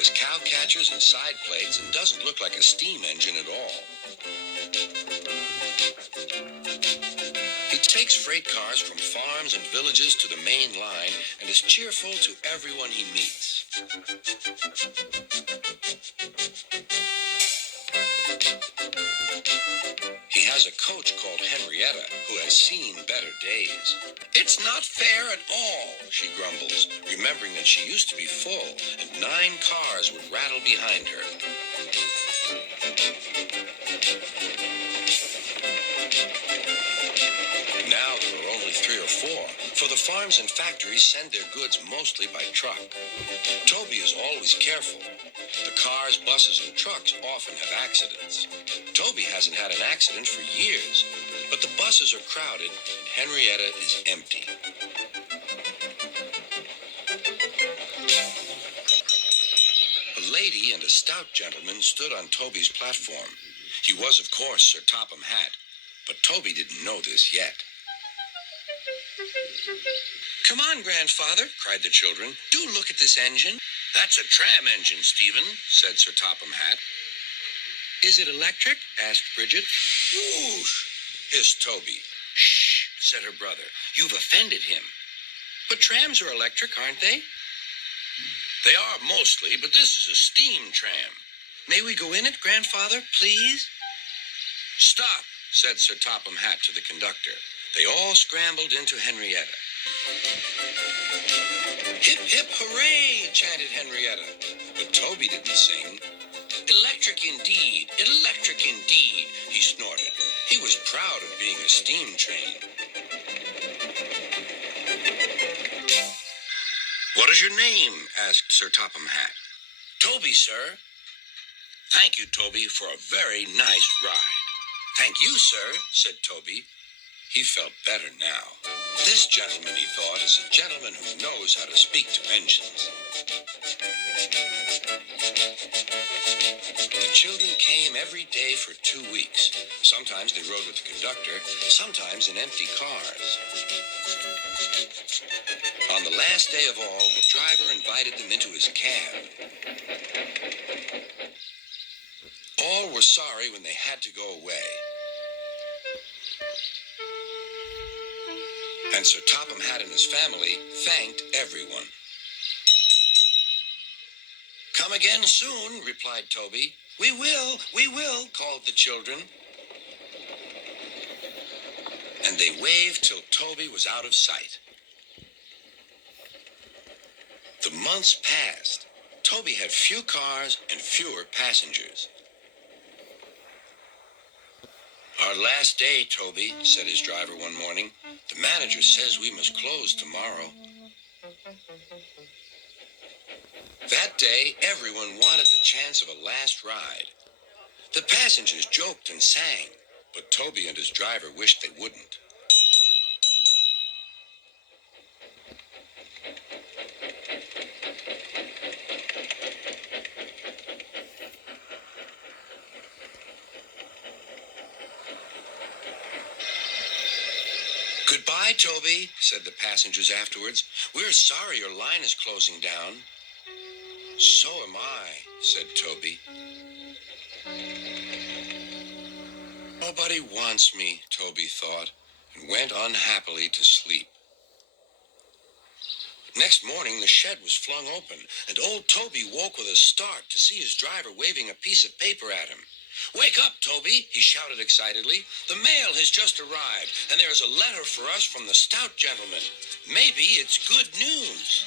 has cow catchers and side plates and doesn't look like a steam engine at all. He takes freight cars from farms and villages to the main line and is cheerful to everyone he meets. He has a coach called Henrietta who has seen better days. "It's not fair at all," she grumbles, remembering that she used to be full and 9 cars would rattle behind her. Now there are only 3 or 4, for the farms and factories send their goods mostly by truck. Toby is always careful. The cars, buses, and trucks often have accidents. Toby hasn't had an accident for years, but the buses are crowded and Henrietta is empty. A lady and a stout gentleman stood on Toby's platform. He was, of course, Sir Topham Hatt, but Toby didn't know this yet. "Come on, grandfather," cried the children. "Do look at this engine." "That's a tram engine, Stephen," said Sir Topham Hatt. "Is it electric?" asked Bridget. "Whoosh," hissed Toby. "Shh," said her brother. "You've offended him." "But trams are electric, aren't they?" "They are mostly, but this is a steam tram." "May we go in it, grandfather, please?" "Stop," said Sir Topham Hatt to the conductor. They all scrambled into Henrietta. "Hip, hip, hooray," chanted Henrietta. But Toby didn't sing. "Electric indeed, electric indeed," he snorted. He was proud of being a steam train. "What is your name?" asked Sir Topham Hatt. "Toby, sir." "Thank you, Toby, for a very nice ride." "Thank you, sir," said Toby. He felt better now. This gentleman, he thought, is a gentleman who knows how to speak to engines. The children came every day for 2 weeks. Sometimes they rode with the conductor, sometimes in empty cars. On the last day of all, the driver invited them into his cab. All were sorry when they had to go away. And Sir Topham Hatt and his family thanked everyone. "Come again soon," replied Toby. We will," called the children. And they waved till Toby was out of sight. The months passed. Toby had few cars and fewer passengers. "Our last day, Toby," said his driver one morning. "The manager says we must close tomorrow." That day, everyone wanted the chance of a last ride. The passengers joked and sang, but Toby and his driver wished they wouldn't. "Goodbye, Toby," said the passengers afterwards. "We're sorry your line is closing down." "So am I," said Toby. "Nobody wants me," Toby thought, and went unhappily to sleep. Next morning, the shed was flung open, and old Toby woke with a start to see his driver waving a piece of paper at him. "Wake up, Toby," he shouted excitedly. "The mail has just arrived, and there is a letter for us from the stout gentleman. Maybe it's good news."